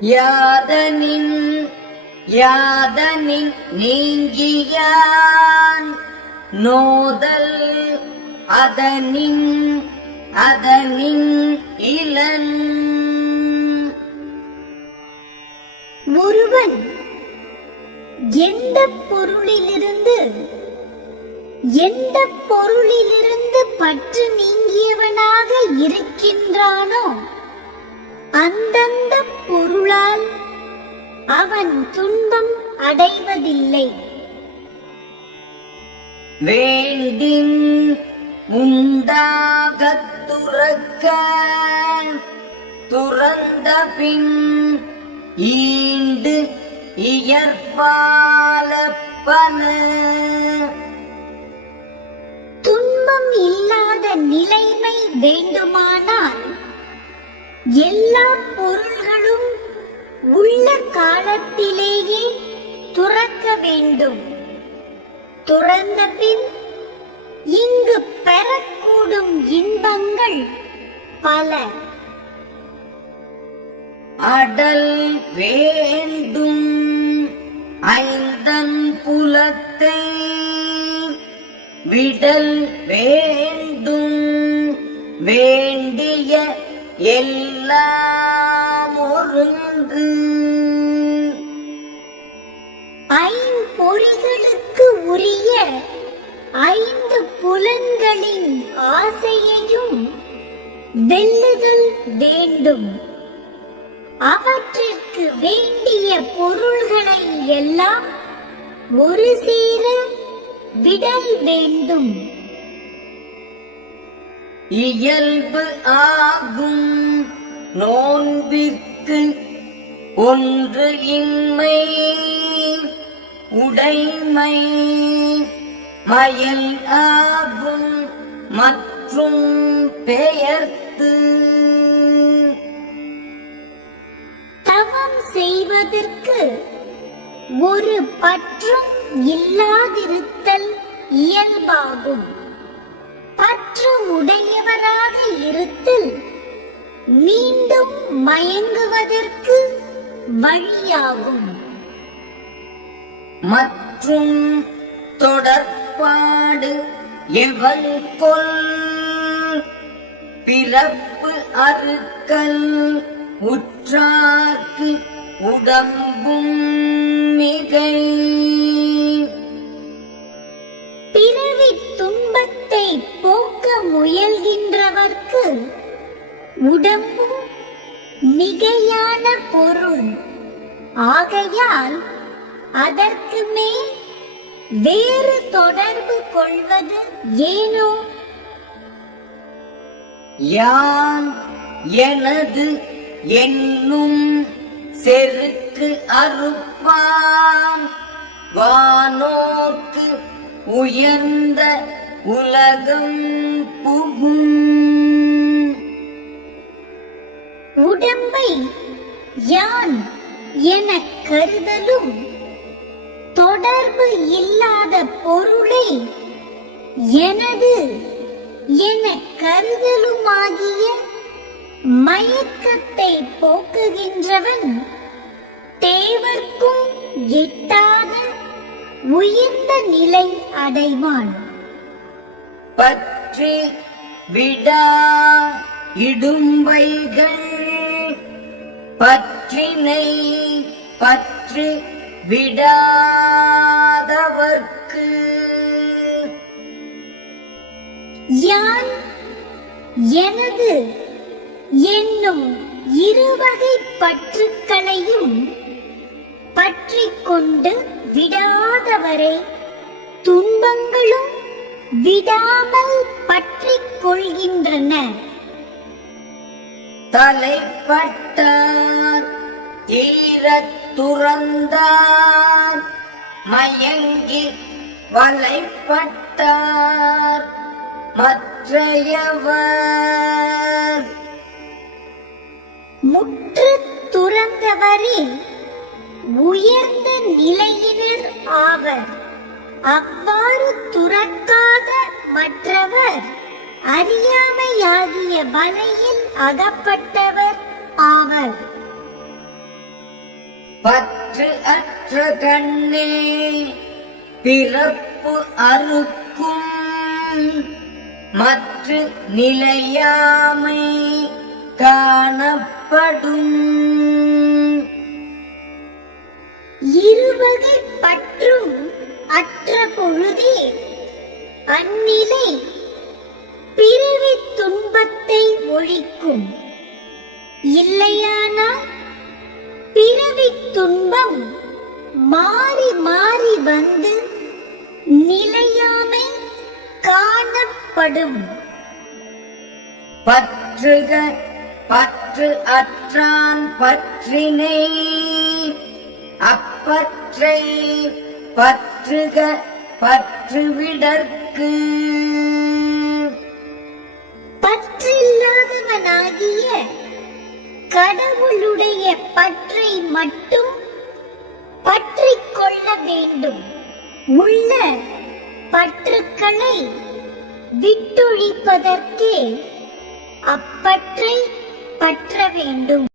யாதனின் யாதனின் நீங்கியான். நோதல் அதனின் அதனின் இளன் ஒருவன் எந்த பொருளிலிருந்து எந்த பொருளிலிருந்து பற்று நீங்கியவனாக இருக்கின்றானோ அந்தந்த பொருளால் அவன் துன்பம் அடைவதில்லை. வேண்டின் உண்டாகத் துறக்க துறந்த பின் ஈண்டு இயற்பால பல. துன்பம் இல்லாத நிலைமை வேண்டுமானால் எல்லா பொருள்களும் உள்ள காலத்திலேயே துறக்க வேண்டும். துறந்த பின் இங்கு பெறக்கூடும் இன்பங்கள் பல. அடல் வேண்டும் ஐந்தன் புலத்தை விடல் வே எல்லாம் ஒருங்கு. ஐம்பொறிகளுக்கு உரிய ஐந்து புலன்களின் ஆசையையும் வெல்லுதல் வேண்டும். அவற்றிற்கு வேண்டிய பொருள்களை எல்லாம் ஒரு சேர விடல் வேண்டும். இயல்பு ஆகும். நோன்பிற்கு ஒன்று இன்மை உடைமை. மயல் ஆகும் மற்றும் பெயர்த்து. தவம் செய்வதற்கு ஒரு பற்றும் இல்லாதிருத்தல் இயல்பாகும். பற்று உடையவராக இருத்தல் மீண்டும் மயங்குவதற்கு வழியாகும். மற்றும் தொடர்பாடு எவன் கொல் பிறப்பு அறுக்கல் உற்றார்க்கு உடம்பும் மிகை. முயல்கின்றவர்க்கு உடம்பும் மிகையான பொருள். ஆகையால் அதற்கு மேல் வேறு தொடர்பு கொள்வது ஏனோ? யான் எனது என்னும் செருக்கு அறுப்பான். வானோர்க்கு உயர்ந்த உலகம் புகும். உடம்பை யான் என கருதலும் தொடர்பு இல்லாத பொருளை எனது என கருதலுமாகிய மயக்கத்தை போக்குகின்றவன் தேவர்க்கும் எட்டாத உயர்ந்த நிலை அடைவான். பற்றி விடா இடும்பைகள் பற்றினை பற்றி விடாதவர்க்கு. யான் எனது என்னும் இருவகை பற்றுக்களையும் பற்றிக் கொண்டு விடாதவரே விடாமல் பற்றிக் கொள்கின்றன. தலைப்பட்டார் தீரத் துறந்தார் மயங்கி வலைப்பட்டார் மற்றையவர். முற்று துறந்தவரே உயர்ந்த நிலையினர் ஆவர். அவ்வாறு துறக்காத மற்றவர் அறியாமையாகிய வலையில் அகப்பட்டவர் ஆவர். பற்று அற்ற கண்ணே பிறப்பு அறுக்கும். மற்ற நிலையாமை காணப்படும். அந்நிலை பிறவி துன்பத்தை ஒழிக்கும். இல்லையானால் பிறவி துன்பம் மாறி மாறி வந்து நிலையாமை காணப்படும். பற்றுக பற்று அற்றான் பற்றினை. அப்பற்றை பற்றுக பற்றுவிடற்கு பற்றில்லாதவனாகிய கடவுளுடைய பற்றை மட்டும் பற்றிக் கொள்ள வேண்டும். உள்ள பற்றுக்களை விட்டொழிப்பதற்கே அப்பற்றை பற்ற வேண்டும்.